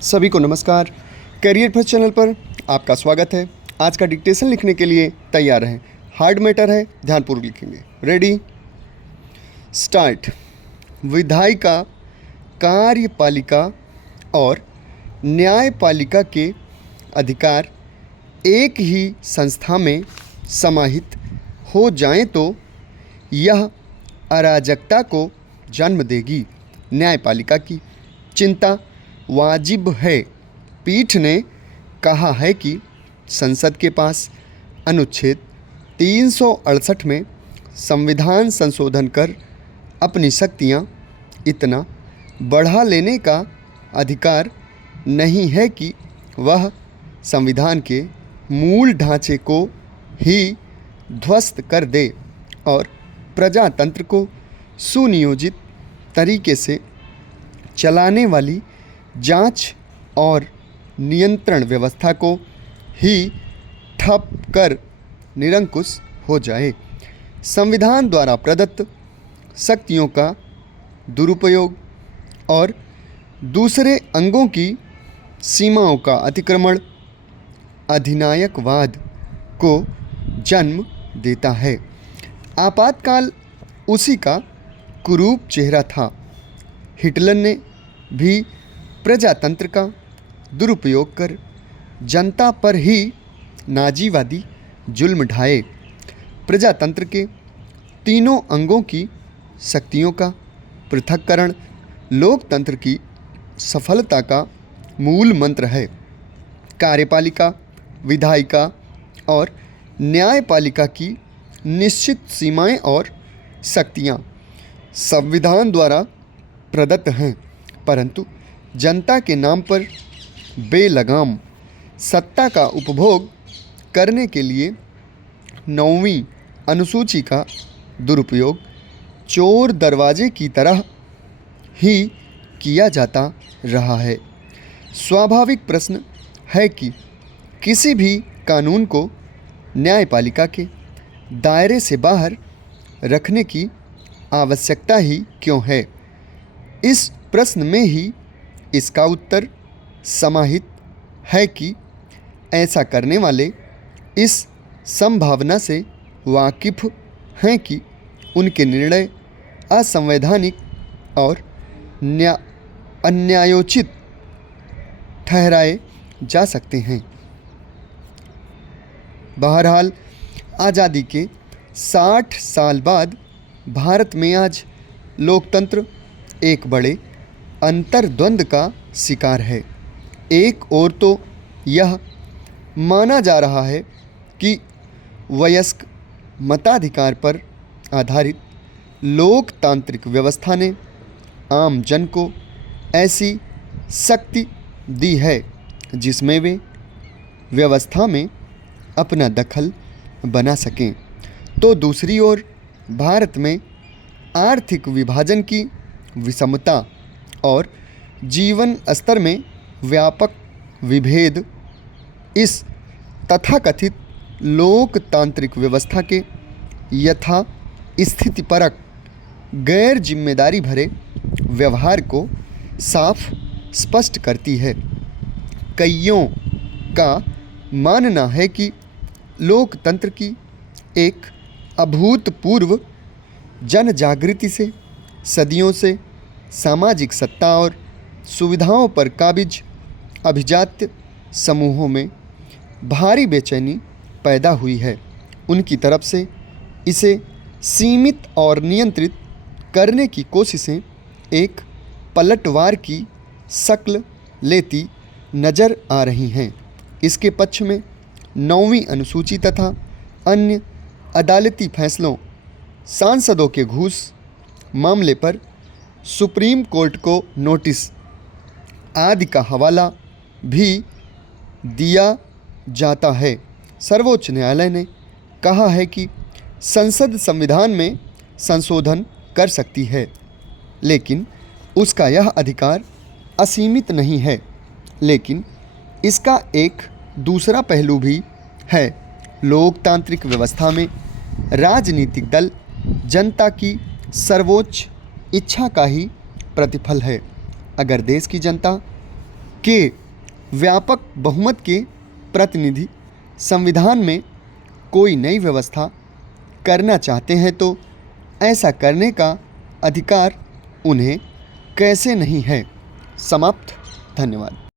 सभी को नमस्कार। करियर फर्स्ट चैनल पर आपका स्वागत है। आज का डिक्टेशन लिखने के लिए तैयार हैं। हार्ड मैटर है, ध्यानपूर्वक लिखेंगे। Ready start. विधायिका, कार्यपालिका और न्यायपालिका के अधिकार एक ही संस्था में समाहित हो जाएं तो यह अराजकता को जन्म देगी। न्यायपालिका की चिंता वाजिब है। पीठ ने कहा है कि संसद के पास अनुच्छेद 368 में संविधान संशोधन कर अपनी शक्तियां इतना बढ़ा लेने का अधिकार नहीं है कि वह संविधान के मूल ढांचे को ही ध्वस्त कर दे और प्रजातंत्र को सुनियोजित तरीके से चलाने वाली जांच और नियंत्रण व्यवस्था को ही ठप कर निरंकुश हो जाए। संविधान द्वारा प्रदत्त शक्तियों का दुरुपयोग और दूसरे अंगों की सीमाओं का अतिक्रमण अधिनायकवाद को जन्म देता है। आपातकाल उसी का कुरूप चेहरा था। हिटलर ने भी प्रजातंत्र का दुरुपयोग कर जनता पर ही नाजीवादी जुल्म ढाए। प्रजातंत्र के तीनों अंगों की शक्तियों का पृथक्करण लोकतंत्र की सफलता का मूल मंत्र है। कार्यपालिका, विधायिका और न्यायपालिका की निश्चित सीमाएं और शक्तियां संविधान द्वारा प्रदत्त हैं, परंतु जनता के नाम पर बेलगाम सत्ता का उपभोग करने के लिए 9वीं अनुसूची का दुरुपयोग चोर दरवाजे की तरह ही किया जाता रहा है। स्वाभाविक प्रश्न है कि किसी भी कानून को न्यायपालिका के दायरे से बाहर रखने की आवश्यकता ही क्यों है। इस प्रश्न में ही इसका उत्तर समाहित है कि ऐसा करने वाले इस संभावना से वाकिफ हैं कि उनके निर्णय असंवैधानिक और अन्यायोचित ठहराए जा सकते हैं। बहरहाल, आज़ादी के 60 साल बाद भारत में आज लोकतंत्र एक बड़े अंतर्द्वंद का शिकार है। एक ओर तो यह माना जा रहा है कि वयस्क मताधिकार पर आधारित लोकतांत्रिक व्यवस्था ने आम जन को ऐसी शक्ति दी है जिसमें वे व्यवस्था में अपना दखल बना सकें, तो दूसरी ओर भारत में आर्थिक विभाजन की विषमता और जीवन स्तर में व्यापक विभेद इस तथाकथित लोकतांत्रिक व्यवस्था के यथा स्थितिपरक गैर जिम्मेदारी भरे व्यवहार को साफ स्पष्ट करती है। कईयों का मानना है कि लोकतंत्र की एक अभूतपूर्व जन जागृति से सदियों से सामाजिक सत्ता और सुविधाओं पर काबिज अभिजात्य समूहों में भारी बेचैनी पैदा हुई है। उनकी तरफ से इसे सीमित और नियंत्रित करने की कोशिशें एक पलटवार की शक्ल लेती नज़र आ रही हैं। इसके पक्ष में 9वीं अनुसूची तथा अन्य अदालती फैसलों, सांसदों के घूस मामले पर सुप्रीम कोर्ट को नोटिस आदि का हवाला भी दिया जाता है। सर्वोच्च न्यायालय ने कहा है कि संसद संविधान में संशोधन कर सकती है, लेकिन उसका यह अधिकार असीमित नहीं है। लेकिन इसका एक दूसरा पहलू भी है। लोकतांत्रिक व्यवस्था में राजनीतिक दल जनता की सर्वोच्च इच्छा का ही प्रतिफल है। अगर देश की जनता के व्यापक बहुमत के प्रतिनिधि संविधान में कोई नई व्यवस्था करना चाहते हैं तो ऐसा करने का अधिकार उन्हें कैसे नहीं है। समाप्त। धन्यवाद।